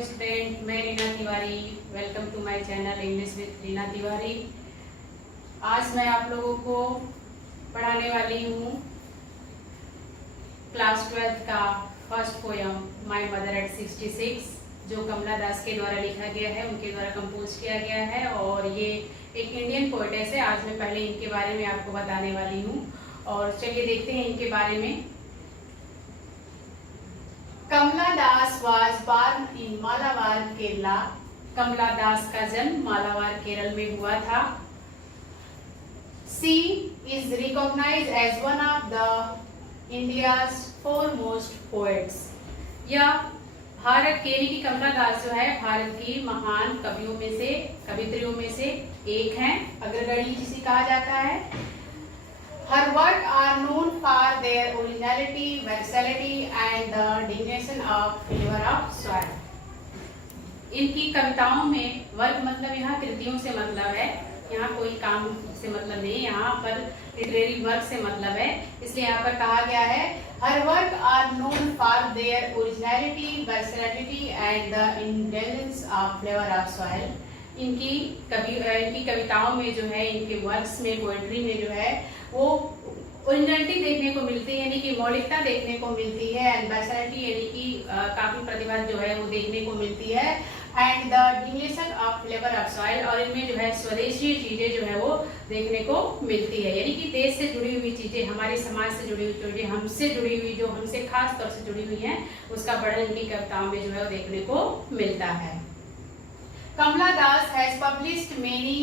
Student, मैं Reena Tiwari. Welcome to my channel English with Reena Tiwari. आज मैं आप लोगों को पढ़ाने वाली हूँ क्लास 12 का first poem my mother eight 66, जो कमला दास के द्वारा लिखा गया है, उनके द्वारा कंपोज किया गया है। और ये एक इंडियन पोएटेस है। आज मैं पहले इनके बारे में आपको बताने वाली हूँ और चलिए देखते हैं इनके बारे में। कमला दास was born in Malabar Kerala. कमला दास का जन्म मालाबार केरल में हुआ था। She is recognized as one of the India's foremost poets। यह भारत की यानी कि कमला दास जो है भारत की महान कवियों में से, कवित्रियों में से एक हैं, अग्रगणी जिसे कहा जाता है। Her work are known for their originality, versatility and the dignity of flavor of soil। इनकी कविताओं में वर्क मतलब यहाँ कृतियों से मतलब है, यहाँ कोई काम से मतलब नहीं, यहाँ पर लिटरेरी वर्क से मतलब है। इसलिए यहाँ पर कहा गया है Her work are known for their originality, versatility and the indulgence of flavor of soil। इनकी कविताओं में जो है, इनके वर्क्स में, पोएट्री में जो है वो ओरिजिनलिटी देखने को मिलती है, यानी कि मौलिकता देखने को मिलती है। एंड वर्सैटिलिटी यानी कि काफी प्रतिभा जो है वो देखने को मिलती है। एंड द डिग्निशन ऑफ फ्लेवर ऑफ सॉइल, और इनमें जो है स्वदेशी चीजें जो है वो देखने को मिलती है, यानी कि देश से जुड़ी हुई चीजें, हमारे समाज से जुड़ी हुई चीजें, हमसे जुड़ी हुई, जो हमसे खास तौर से जुड़ी हुई है, उसका वर्णन इनकी कविताओं में जो है वो देखने को मिलता है। Kamla Das has published many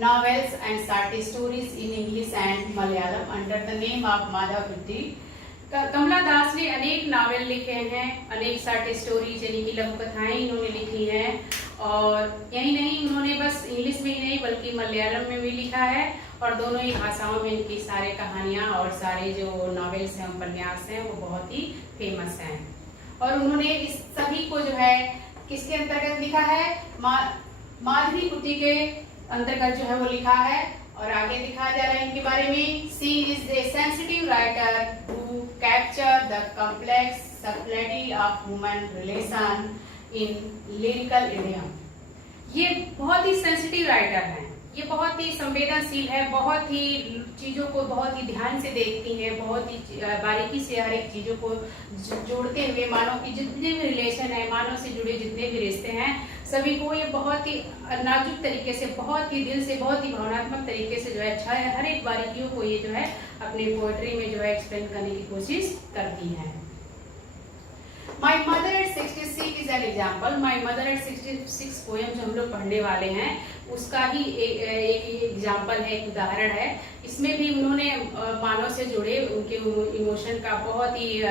novels and short stories in English and Malayalam under the name of Madhavriti। कमला दास ने अनेक नावल लिखे हैं, अनेक शॉर्ट स्टोरीज यानी कि लघु कथाएं इन्होंने लिखी हैं। और यही नहीं, उन्होंने बस इंग्लिश में ही नहीं बल्कि मलयालम में भी लिखा है। और दोनों ही भाषाओं में इनकी सारे कहानियां और सारे जो नॉवेल्स हैं, उपन्यास हैं, वो बहुत ही फेमस हैं। और उन्होंने इस सभी को जो है किसके अंतर्गत लिखा है? माधवी कुटी के अंतर्गत जो है वो लिखा है। और आगे दिखाया जा रहा है इनके बारे में। She is a sensitive writer who capture the complex subtlety of human relation in lyrical idiom। ये बहुत ही सेंसिटिव राइटर हैं, ये बहुत ही संवेदनशील है, बहुत ही चीजों को बहुत ही ध्यान से देखती हैं, बहुत ही बारीकी से हर एक चीजों को जोड़ते हुए, मानव की जितने भी रिलेशन है, मानव से जुड़े जितने भी रिश्ते हैं, सभी को ये बहुत ही नाजुक तरीके से, बहुत ही दिल से, बहुत ही भावनात्मक तरीके से जो है हर एक बारीकियों को ये जो है अपनी पोएट्री में जो है एक्सप्लेन करने की कोशिश करती हैं। My mother at 66 is an example। My mother at 66 poem जो हम लोग पढ़ने वाले हैं, उसका ही एक एग्जाम्पल है, एक उदाहरण है। इसमें भी उन्होंने मानव से जुड़े उनके इमोशन का बहुत ही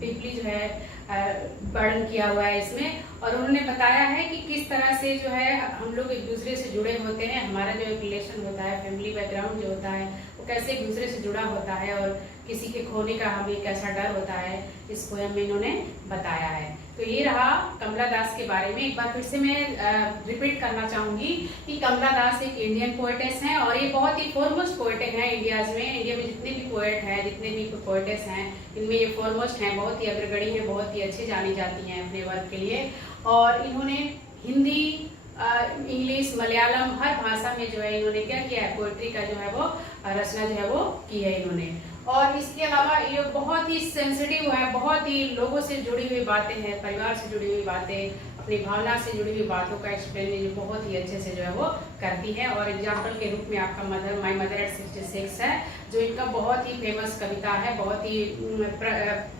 डीपली जो है वर्णन किया हुआ है इसमें। और उन्होंने बताया है कि किस तरह से जो है हम लोग एक दूसरे से जुड़े होते हैं, हमारा जो एक रिलेशन होता है, फैमिली बैकग्राउंड जो होता है, वो कैसे एक दूसरे से जुड़ा होता है और किसी के खोने का हमें कैसा डर होता है, इस पोएम में इन्होंने बताया है। तो ये रहा कमला दास के बारे में। एक बार फिर से मैं रिपीट करना चाहूंगी कि कमला दास एक इंडियन पोएटेस हैं और ये बहुत ही फॉरमोस्ट पोएट हैं इंडिया में जितने भी पोएट हैं, जितने भी पोएटेस हैं, इनमें ये फॉरमोस्ट हैं, बहुत ही अग्रगणी हैं, बहुत ही अच्छी जानी जाती हैं अपने वर्क के लिए। और इन्होंने हिंदी, इंग्लिश, मलयालम हर भाषा में जो है इन्होंने क्या किया है, पोएट्री का जो है वो रचना जो है वो की है इन्होंने। और इसके अलावा ये बहुत ही सेंसिटिव है, बहुत ही लोगों से जुड़ी हुई बातें हैं, परिवार से जुड़ी हुई बातें, अपनी भावना से जुड़ी हुई बातों का एक्सप्लेन बहुत ही अच्छे से जो है वो करती है। और एग्जाम्पल के रूप में आपका माय मदर एट 66 है, जो इनका बहुत ही फेमस कविता है, बहुत ही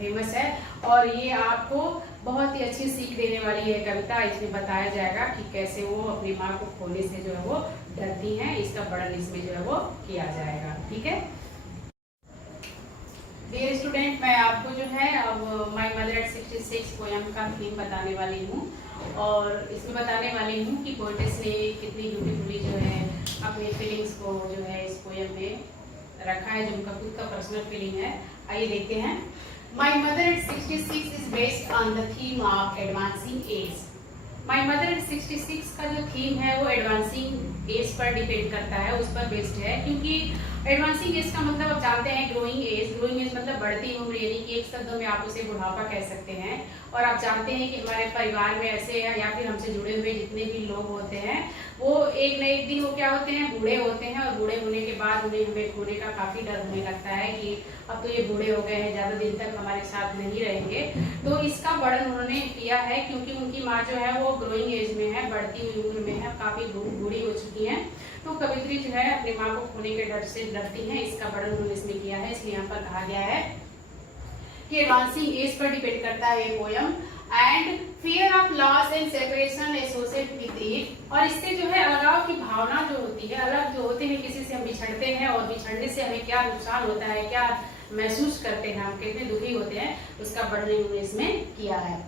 फेमस है। और ये आपको बहुत ही अच्छी सीख देने वाली है कविता। इसमें बताया जाएगा कि कैसे वो अपनी माँ को खोने से जो है वो डरती हैं, इसका वर्णन इसमें जो है वो किया जाएगा। ठीक है डियर स्टूडेंट, मैं आपको जो है अब माय मदर एट 66 पोएम का थीम बताने वाली हूँ। और इसमें बताने वाली हूँ कि पोएटेस ने कितनी ब्यूटीफुली जो है अपनी फीलिंग्स को जो है इस पोएम में रखा है, जो उनका खुद का पर्सनल फीलिंग है। आइए देखते हैं। My mother eight 66 is based on the theme of advancing as. My mother eight 66 का जो थीम है वो एडवांसिंग एज पर डिपेंड करता है, उस पर बेस्ड है। क्योंकि एडवांसिंग एज का मतलब आप जानते हैं ग्रोइंग एज। ग्रोइंग एज मतलब बढ़ती उम्र, यानी कि एक शब्दों में आप उसे बुढ़ापा कह सकते हैं। और आप जानते हैं कि हमारे परिवार में ऐसे या फिर हमसे जुड़े हुए जितने भी लोग होते हैं वो एक न एक दिन वो क्या होते हैं, बूढ़े होते हैं। और बूढ़े होने के बाद उन्हें हमें खोने का काफी डर होने लगता है कि अब तो ये बूढ़े हो गए हैं, ज्यादा दिन तक हमारे साथ नहीं रहेंगे। तो इसका वर्णन उन्होंने किया है क्योंकि उनकी माँ जो है वो ग्रोइंग एज में है, बढ़ती हुई उम्र में है, काफी बूढ़ी हो चुकी है। तो कवित्री जो है अपने माँ को खोने के डर से डरती है, इसका वर्णन उन्होंने इसमें किया है। इसलिए यहाँ पर कहा गया है कि एडवांसिंग एज पर डिपेंड करता है ये poem. And fear of loss and separation associate with it, और इससे जो है अलगाव की भावना जो होती है, अलग जो होते हैं किसी से हम बिछड़ते हैं और बिछड़ने से हमें क्या नुकसान होता है, क्या महसूस करते हैं, हम कितने दुखी होते हैं, उसका वर्णन उन्होंने इसमें किया है।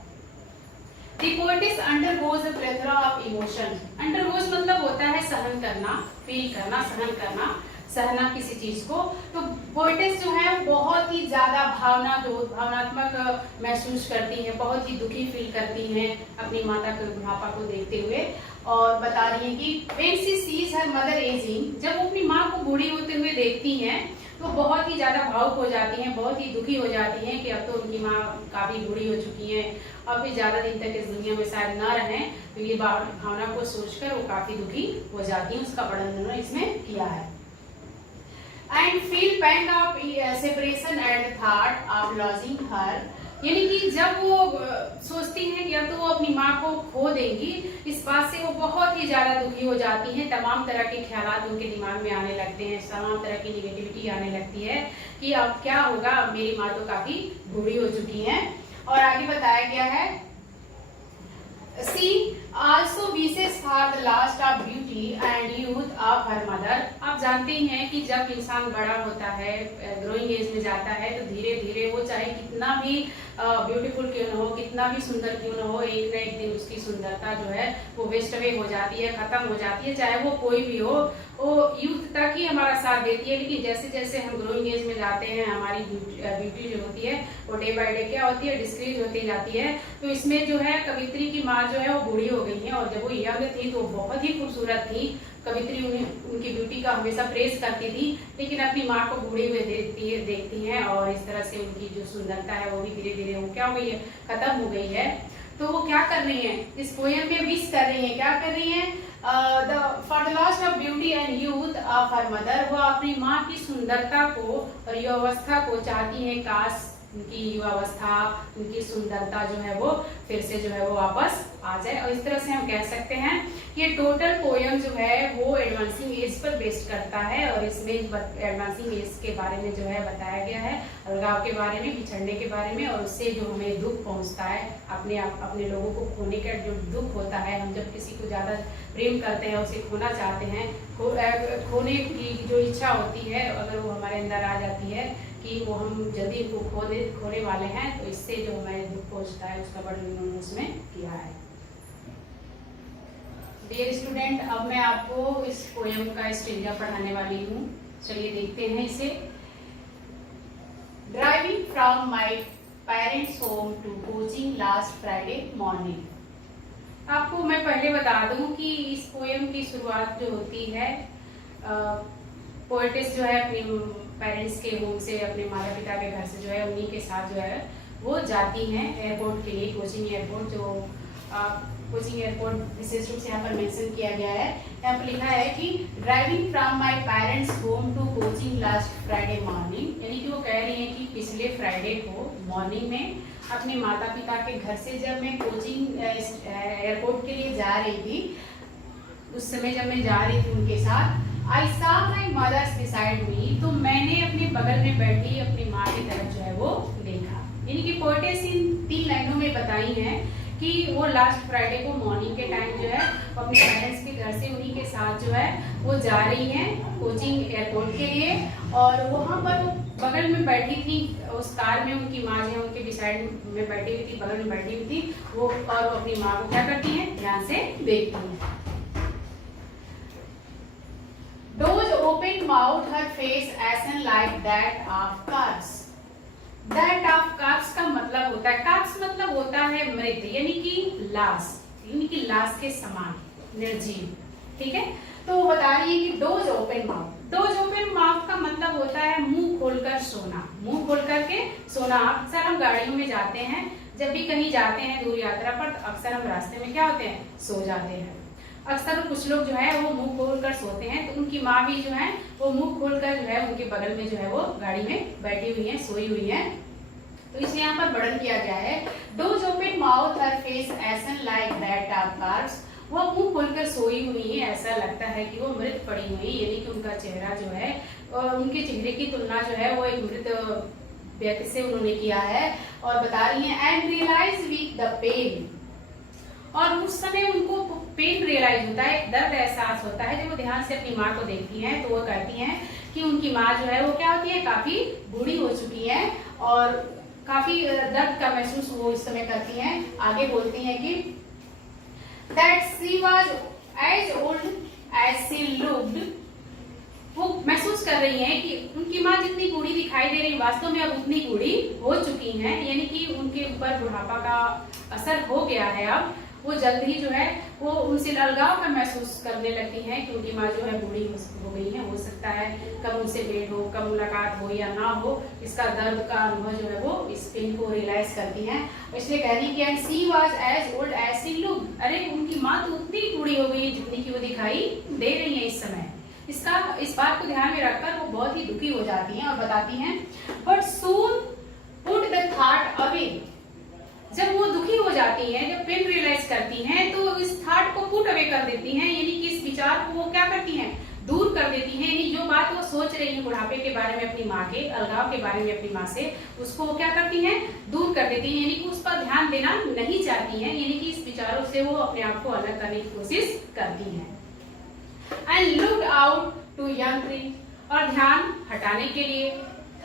The poetess undergoes a plethora of emotions. Undergoes मतलब होता है सहन करना, फील करना, सहन करना, सहना किसी चीज को। तो पोएटेस जो है बहुत ही ज्यादा भावनात्मक महसूस करती हैं, बहुत ही दुखी फील करती हैं अपनी माता के बुढ़ापा को देखते हुए। और बता रही हैं कि when she sees her mother aging, जब वो अपनी माँ को बूढ़ी होते हुए देखती हैं तो बहुत ही ज्यादा भावुक हो जाती हैं, बहुत ही दुखी हो जाती हैं कि अब तो उनकी माँ काफी बूढ़ी हो चुकी हैं, अब भी ज्यादा दिन तक इस दुनिया में शायद न रहें। तो ये भावना को सोचकर वो काफी दुखी हो जाती हैं, उसका वर्णन उन्होंने इसमें किया है। And feel pang of separation at the thought of losing her, यानी कि जब वो सोचती हैं या तो वो अपनी माँ को खो देंगी, इस बात से वो बहुत ही ज्यादा दुखी हो जाती हैं। तमाम तरह के ख्यालात उनके दिमाग में आने लगते हैं, तमाम तरह की निगेटिविटी आने लगती है कि अब क्या होगा, अब मेरी माँ तो काफी बूढ़ी हो चुकी हैं। और आगे बताया गया है She also wishes for the last of beauty and youth of her mother. आप जानते हैं कि जब इंसान बड़ा होता है, ग्रोइंग एज में जाता है, तो धीरे धीरे वो चाहे कितना भी ब्यूटीफुल क्यों न हो, कितना भी सुंदर क्यों न हो, एक न एक दिन उसकी सुंदरता जो है वो वेस्ट अवे हो जाती है, खत्म हो जाती है, चाहे वो कोई भी हो। वो यूथ तक ही हमारा साथ देती है, लेकिन जैसे जैसे हम ग्रोइंग एज में जाते हैं हमारी ब्यूटी जो होती है वो डे बाय डे क्या होती है, डिस्क्रीज होती जाती है। तो इसमें जो है कवित्री की माँ जो है वो बूढ़ी हो गई है, और जब वो यंग थी तो बहुत ही खूबसूरत थी। कवित्री उनकी ब्यूटी का हमेशा प्रेज करती थी, लेकिन अपनी माँ को बूढ़ी हुए देखती हैं और इस तरह से उनकी जो सुंदरता है वो भी धीरे धीरे वो क्या हो गई है, खत्म हो गई है। तो वो क्या कर रही हैं, इस पोएम में विश कर रही हैं, क्या कर रही हैं, for the lost of beauty and youth of her mother, वो अपनी माँ की सुंदरता को और युवावस्था को चाहती हैं, काश उनकी युवावस्था, उनकी सुंदरता जो है वो फिर से जो है वो वापस आ जाए। और इस तरह से हम कह सकते हैं कि ये टोटल पोयम जो है वो एडवांसिंग एज पर बेस्ड करता है, और इसमें एडवांसिंग एज के बारे में जो है बताया गया है, अलगाव के बारे में, बिछड़ने के बारे में, और उससे जो हमें दुख पहुंचता है, अपने लोगों को खोने का जो दुख होता है, हम जब किसी को ज्यादा प्रेम करते हैं, उसे खोना चाहते हैं, खोने की जो इच्छा होती है अगर वो हमारे अंदर आ जाती है कि वो हम जल्दी उनको खोने वाले हैं, तो इससे जो हमें दुख पहुंचता है उसका वर्णन उन्होंने उसमें किया है। डियर स्टूडेंट, अब मैं आपको इस पोयम का स्टेंजा पढ़ाने वाली हूँ। चलिए देखते हैं इसे। Driving from my parents home to coaching last Friday morning. आपको मैं पहले बता दूं कि इस पोयम की शुरुआत जो होती है, पोएटिस जो है अपने पेरेंट्स के होम से, अपने माता पिता के घर से जो है उन्हीं के साथ जो है वो जाती हैं एयरपोर्ट के लिए, कोचिंग एयरपोर्ट। जो कोचिंग एयरपोर्ट विशेष रूप से यहाँ पर मेंशन किया गया है। यहाँ पर लिखा है कि driving from my parents home to coaching last Friday morning, यानी कि वो कह रही हैं कि पिछले फ्राइडे को मॉर्निंग में अपने माता पिता के घर से जब मैं कोचिंग एयरपोर्ट के लिए जा रही थी, उस समय जब मैं जा रही थी उनके साथ, I saw my mothers beside me, तो मैंने अपने बगल में बैठी अपनी माँ की तरफ जो है वो देखा। यानी कि पोएटिस इन 3 लाइनों में बताई हैं कि वो लास्ट फ्राइडे को मॉर्निंग के टाइम जो है वो अपने पेरेंट्स के घर से उन्हीं के साथ जो है वो जा रही हैं कोचिंग एयरपोर्ट के लिए, और वहाँ पर वो बगल में बैठी थी, उस कार में उनकी माँ जो है उनके बिसाइड में बैठी हुई थी, बगल में बैठी हुई थी वो, और वो अपनी माँ को क्या करती हैं, ध्यान से देखती हैं। Those open mouth, her face ashen like that of calves. That of calves का मतलब होता है, calves मतलब होता है मृत, यानी कि लाश, यानी कि लाश के समान, निर्जीव। ठीक है, तो बता रही है कि dose open mouth. Dose open mouth का मतलब होता है मुंह खोलकर सोना, मुंह खोल करके सोना। अक्सर हम गाड़ियों में जाते हैं, जब भी कहीं जाते हैं दूर यात्रा पर, तो अक्सर हम रास्ते में क्या होते हैं, सो जाते हैं। अक्सर कुछ लोग जो है वो मुंह खोल कर सोते हैं, तो उनकी माँ भी जो है वो मुंह खोल कर जो है उनके बगल में जो है वो गाड़ी में बैठी हुई है, सोई हुई है। तो इसलिए यहाँ पर वर्णन किया गया है, dose open mouth her face essence like that of carbs. वो मुंह खोलकर सोई हुई है, ऐसा लगता है कि वो मृत पड़ी हुई, यानी कि उनका चेहरा जो है, उनके चेहरे की तुलना जो है वो एक मृत व्यक्ति से उन्होंने किया है। और बता रही है and realise with the pain, और उस समय उनको पेन रियलाइज होता है, दर्द एहसास होता है जब वो ध्यान से अपनी माँ को देखती हैं। तो वो कहती हैं कि उनकी माँ जो है वो क्या होती है, काफी बूढ़ी हो चुकी है और काफी दर्द का महसूस वो इस समय करती हैं। आगे बोलती हैं कि that she was as old as she looked, वो महसूस कर रही हैं कि उनकी माँ जितनी बूढ़ी दिखाई दे रही वास्तव में अब उतनी बूढ़ी हो चुकी हैं, यानी कि उनके ऊपर बुढ़ापा का असर हो गया है। अब वो जल्द ही जो है वो उनसे अलगाव का महसूस करने लगती हैं कि उनकी माँ जो है बूढ़ी हो गई है। हो सकता है कब उनसे भेंट हो, कब मुलाकात हो या ना हो, इसका दर्द का अनुभव जो है वो इस पेन को रियलाइज करती हैं। इसलिए कह रही कि and she was as old as she looked, अरे उनकी माँ तो उतनी बूढ़ी हो गई है जितनी की वो दिखाई दे रही है इस समय। इस बात को ध्यान में रखकर वो बहुत ही दुखी हो जाती हैं और बताती हैं but soon put the thought away. जब वो दुखी हो जाती हैं, जब पेन रियलाइज करती हैं, तो इस थॉट को पुट अवे कर देती हैं, यानी कि इस विचार को वो क्या करती हैं, दूर कर देती हैं। यानी जो बात वो सोच रही है बुढ़ापे के बारे में अपनी माँ के, अलगाव के बारे में अपनी माँ से, उसको वो क्या करती हैं, दूर कर देती हैं, यानी कि उस पर ध्यान देना नहीं चाहती हैं, यानी कि इस विचारों से वो अपने आप को अलग करने की कोशिश करती हैं। And looked out to young tree, और ध्यान हटाने के लिए,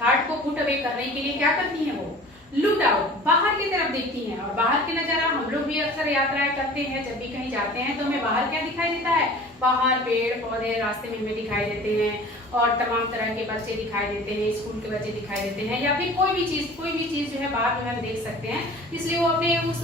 थॉट को पुट अवे करने के लिए क्या करती हैं, वो लुक आउट, बाहर की तरफ देखती हैं। और बाहर की नजारा हम लोग भी अक्सर यात्राएं करते हैं, जब भी कहीं जाते हैं तो हमें बाहर क्या दिखाई देता है, बाहर पेड़ पौधे रास्ते में हमें दिखाई देते हैं और तमाम तरह के बच्चे दिखाई देते हैं, स्कूल के बच्चे दिखाई देते हैं, या फिर कोई भी चीज जो है बाहर जो है हम देख सकते हैं। इसलिए वो अपने उस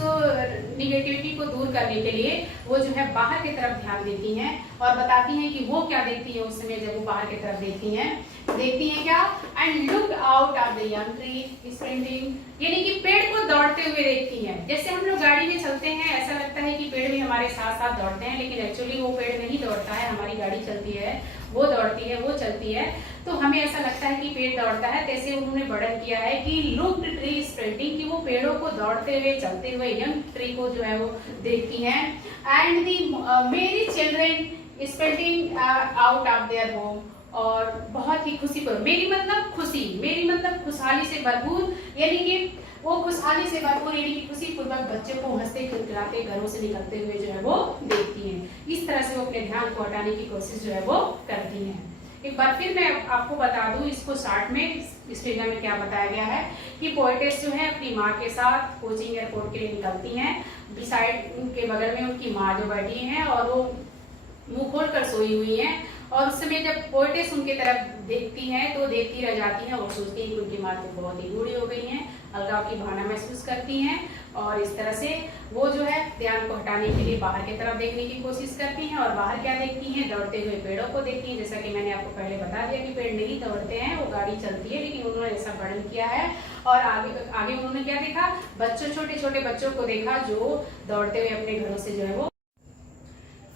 निगेटिविटी को दूर करने के लिए वो जो है बाहर की तरफ ध्यान देती हैं और बताती हैं कि वो क्या देखती है उस समय जब वो बाहर की तरफ देखती हैं क्या, and look out of the young tree sprinting, यानी कि पेड़ को दौड़ते हुए देखती हैं। जैसे हम लोग गाड़ी में चलते हैं, ऐसा लगता है कि पेड़ भी हमारे साथ साथ दौड़ते हैं, लेकिन एक्चुअली वो पेड़ नहीं दौड़ता है, हमारी गाड़ी चलती है, वो दौड़ती है, वो चलती है, तो हमें ऐसा लगता है कि पेड़ दौड़ता है। तैसे उन्होंने वर्णन किया है कि लुक्ड ट्री स्प्रिंटिंग, कि वो पेड़ों को दौड़ते हुए चलते हुए यंग ट्री को जो है वो देखती हैं। एंड दी मेरी children sprinting out of their home, और बहुत ही खुशी पर, मेरी मतलब खुशी, मेरी मतलब खुशहाली से भरपूर, यानी कि वो खुशहाली से भरपूर, यानी कि खुशी पूर्वक बच्चों को हंसते खिलखिलाते घरों से निकलते हुए जो है वो देखती हैं। इस तरह से वो अपने ध्यान को हटाने की कोशिश जो है वो करती हैं। एक बार फिर मैं आपको बता दूं इसको शॉर्ट में, इस फिगर में क्या बताया गया है कि पोएटेस जो है अपनी माँ के साथ कोचिंग एयरपोर्ट के लिए निकलती हैं। बिसाइड उनके बगल में उनकी माँ जो बैठी हैं और वो मुंह खोल कर सोई हुई हैं, और उस समय जब पोएटेस उनके तरफ देखती हैं तो देखती रह जाती हैं और सोचती हैं कि उनकी माँ तो बहुत ही बूढ़ी हो गई हैं, अलगाव की भावना महसूस करती हैं, और इस तरह से वो जो है ध्यान को हटाने के लिए बाहर की तरफ देखने की कोशिश करती हैं। और बाहर क्या देखती हैं, दौड़ते हुए पेड़ों को देखती हैं। जैसा कि मैंने आपको पहले बता दिया कि पेड़ नहीं दौड़ते हैं, वो गाड़ी चलती है, लेकिन उन्होंने ऐसा वर्णन किया है। और आगे उन्होंने क्या देखा, छोटे छोटे बच्चों को देखा जो दौड़ते हुए अपने घरों से जो है वो।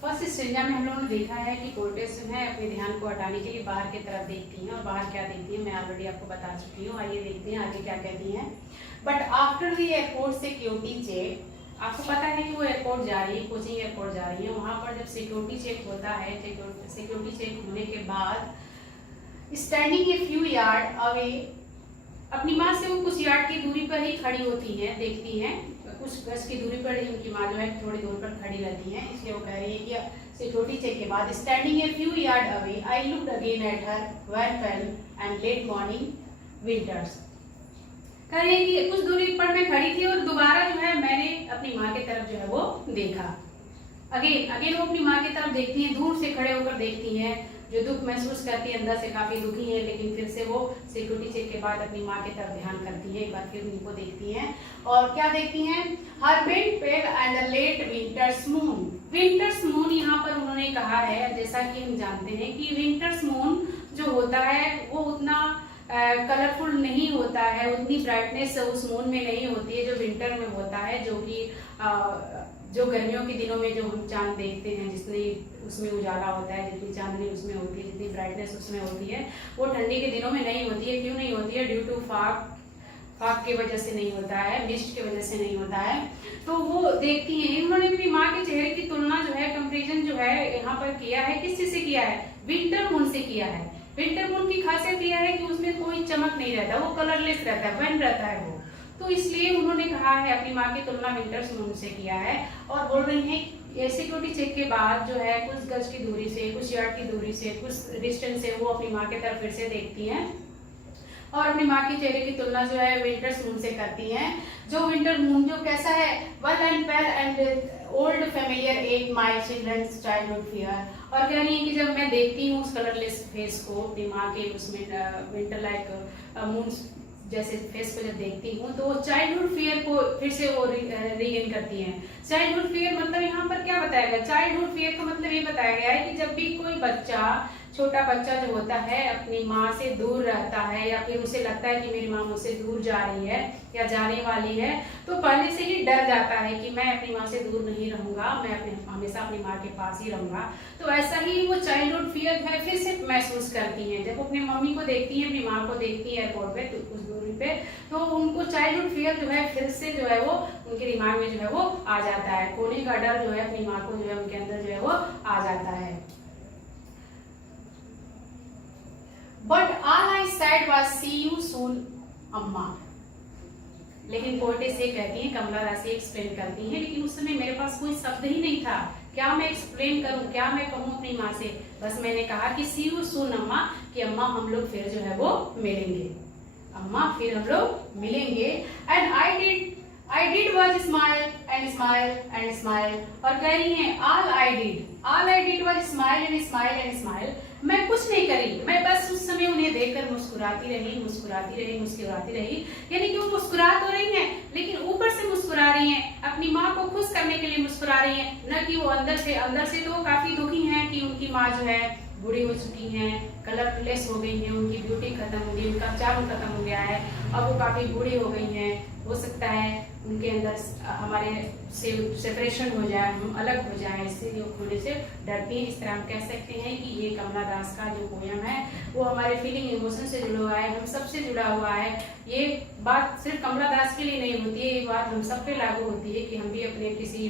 फर्स्ट स्टेंजा में हम लोगों ने देखा है कि पोएटेस जो है अपने ध्यान को हटाने के लिए बाहर की तरफ देखती हैं, और बाहर क्या देखती हैं मैं ऑलरेडी आपको बता चुकी हूँ। आइए देखते हैं आगे क्या कहती हैं। But after the airport security check, आपको पता है कि वो एयरपोर्ट जा रही है, कोचिंग एयरपोर्ट जा रही है, वहां पर जब सिक्योरिटी चेक होता है, सिक्योरिटी चेक होने के बाद standing a few yard away, अपनी माँ से वो कुछ यार्ड की दूरी पर ही खड़ी होती हैं, देखती हैं, कुछ गज की दूरी पर ही उनकी माँ जो है थोड़ी दूर पर खड़ी रहती हैं। इसलिए वो कह रही है कि सिक्योरिटी चेक के बाद standing a few yard away I looked again at her when fail and let morning winters, कह रही है कि कुछ दूरी पर मैं खड़ी थी और दोबारा जो है मैंने अपनी माँ की तरफ जो है वो देखा। अगेन वो अपनी माँ की तरफ देखती हैं, दूर से खड़े होकर देखती हैं, जो दुख महसूस करती है, अंदर से काफी दुखी है, लेकिन फिर से वो सिक्योरिटी चेक के बाद अपनी माँ की तरफ ध्यान करती है, एक बार फिर उनको देखती हैं। और क्या देखती हैं, her wind pale and the late winter's moon, winter's moon यहाँ पर उन्होंने उन्होंने कहा है, जैसा कि हम जानते हैं कि विंटर्स मून जो होता है वो उतना कलरफुल नहीं होता है, उतनी ब्राइटनेस उस मून में नहीं होती है जो विंटर में होता है, जो कि जो गर्मियों के दिनों में जो हम चांद देखते हैं, जितनी उसमें उजाला होता है, जितनी चांदनी उसमें होती है, जितनी ब्राइटनेस उसमें होती है, वो ठंडी के दिनों में नहीं होती है। क्यों नहीं होती है? ड्यू टू फॉग की वजह से नहीं होता है, मिस्ट की वजह से नहीं होता है। तो वो देखती हैं, उन्होंने अपनी माँ के चेहरे की तुलना जो है, कंपेरिजन जो है यहाँ पर किया है, किस चीज से किया है? विंटर मून से किया है। विंटर मून की खासियत यह है कि उसमें कोई चमक नहीं रहता, वो कलरलेस रहता है, बन रहता है वो। तो इसलिए उन्होंने कहा है, अपनी माँ की तुलना विंटर्स मून से किया है, और बोल रही हैं सिक्योरिटी चेक के बाद जो है कुछ गज की दूरी से, कुछ यार्ड की दूरी से, कुछ डिस्टेंस से वो अपनी माँ की तरफ फिर से देखती हैं और अपनी माँ के चेहरे की तुलना जो है विंटर्स मून से करती हैं। जो विंटर मून जो कैसा है? Well and pale and old familiar at my children's childhood fear. और कह रही है कि जब मैं देखती हूँ उस कलरलेस फेस को, अपनी माँ के उसमें विंटर लाइक मून जैसे फेस को जब देखती हूँ, तो चाइल्डहुड फियर को फिर से वो रीगेन करती हैं। चाइल्डहुड फियर मतलब यहाँ पर क्या बताया गया? चाइल्डहुड फियर का मतलब ये बताया गया है कि जब भी कोई बच्चा, छोटा बच्चा जो होता है, अपनी माँ से दूर रहता है, या फिर उसे लगता है कि मेरी माँ मुझसे दूर जा रही है या जाने वाली है, तो पहले से ही डर जाता है कि मैं अपनी माँ से दूर नहीं रहूंगा, मैं हमेशा अपनी माँ के पास ही रहूंगा। तो ऐसा ही वो चाइल्डहुड फियर है फिर से महसूस करती हैं। जब अपनी मम्मी को देखती है, अपनी माँ को देखती है एयरपोर्ट पे, तो उस दूरी पे, तो उनको चाइल्डहुड फियर जो है फिर से जो है वो उनके दिमाग में जो है वो आ जाता है। खोने का डर जो है अपनी माँ को जो है उनके अंदर जो है वो आ जाता है। But all I said was see you soon, अम्मा। लेकिन पोएटेस ये कहती हैं, कमला दास एक्सप्लेन करती हैं, लेकिन उस समय मेरे पास कोई शब्द ही नहीं था, क्या मैं एक्सप्लेन करूं, क्या मैं कहूं अपनी माँ से? बस मैंने कहा कि सी यू सून अम्मा, कि अम्मा हम लोग फिर जो है वो मिलेंगे, अम्मा फिर हम लोग मिलेंगे। And I did was smile and smile and smile। और कह रही हैं all I did was smile and smile and smile। मैं कुछ नहीं करी, मैं बस उस समय उन्हें देखकर मुस्कुराती रही, मुस्कुराती रही, मुस्कुराती रही। यानी कि वो मुस्कुरा तो रही हैं, लेकिन ऊपर से मुस्कुरा रही हैं, अपनी माँ को खुश करने के लिए मुस्कुरा रही हैं, न कि वो अंदर से तो काफी दुखी हैं कि उनकी माँ जो है बूढ़ी हो चुकी हैं, कलरलेस हो गई हैं, उनकी ब्यूटी खत्म हो गई, उनका चार्म खत्म हो गया है, अब वो काफी बूढ़ी हो गई हैं। हो सकता है उनके अंदर हमारे से सेपरेशन हो जाए, हम अलग हो जाए, इससे जो खोने से डरती हैं। इस तरह हम कह सकते हैं कि ये कमला दास का जो पोयम है वो हमारे फीलिंग इमोशन से जुड़ा हुआ है, हम सबसे जुड़ा हुआ है। ये बात सिर्फ कमला दास के लिए नहीं होती है, ये बात हम सब पे लागू होती है कि हम भी अपने किसी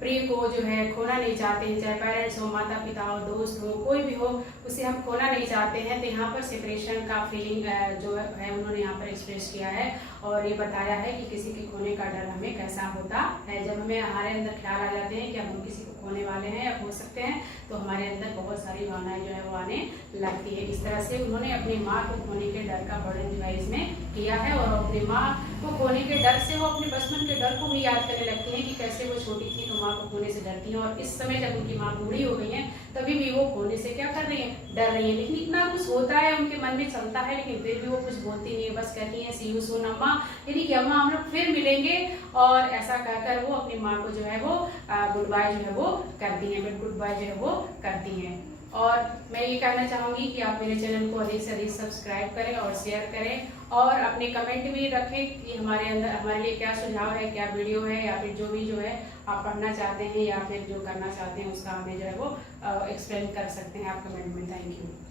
प्रिय को जो है खोना नहीं चाहते हैं, चाहे पेरेंट्स हो, माता पिता हो, दोस्त हो, कोई भी हो, उसे हम खोना नहीं चाहते हैं। तो यहाँ पर सेपरेशन का फीलिंग जो है उन्होंने यहाँ पर एक्सप्रेस किया है और ये बताया है कि किसी के खोने का डर हमें कैसा होता है। जब हमें हमारे अंदर ख्याल आ जाते हैं कि हम किसी को खोने वाले हैं या खो सकते हैं, तो हमारे अंदर बहुत सारी भावनाएं जो है वो आने लगती है। इस तरह से उन्होंने अपनी माँ को खोने के डर का वर्णन जो है इसमें किया है और अपनी माँ को खोने के डर से वो अपने बचपन के डर को भी याद करने लगती हैं कि कैसे वो छोटी थी तो माँ को खोने से डरती हैं, और इस समय जब उनकी माँ बूढ़ी हो गई है तभी भी वो खोने से क्या कर रही है? डर रही है। लेकिन इतना कुछ होता है उनके मन में चलता है, लेकिन फिर भी वो कुछ बोलती नहीं है, बस कहती है सी यू सून अम्मा, यानी कि अम्मा हम लोग फिर मिलेंगे। और ऐसा कहकर वो अपनी माँ को जो है वो गुड बाय जो है वो करती हैं, गुड बाय जो है वो करती हैं। और मैं ये कहना चाहूंगी कि आप मेरे चैनल को अधिक से अधिक सब्सक्राइब करें और शेयर करें और अपने कमेंट भी रखें कि हमारे अंदर हमारे लिए क्या सुझाव है, क्या वीडियो है, या फिर जो भी जो है आप पढ़ना चाहते हैं या फिर जो करना चाहते हैं उसका हमें जो है वो एक्सप्लेन कर सकते हैं आप कमेंट में। Thank you.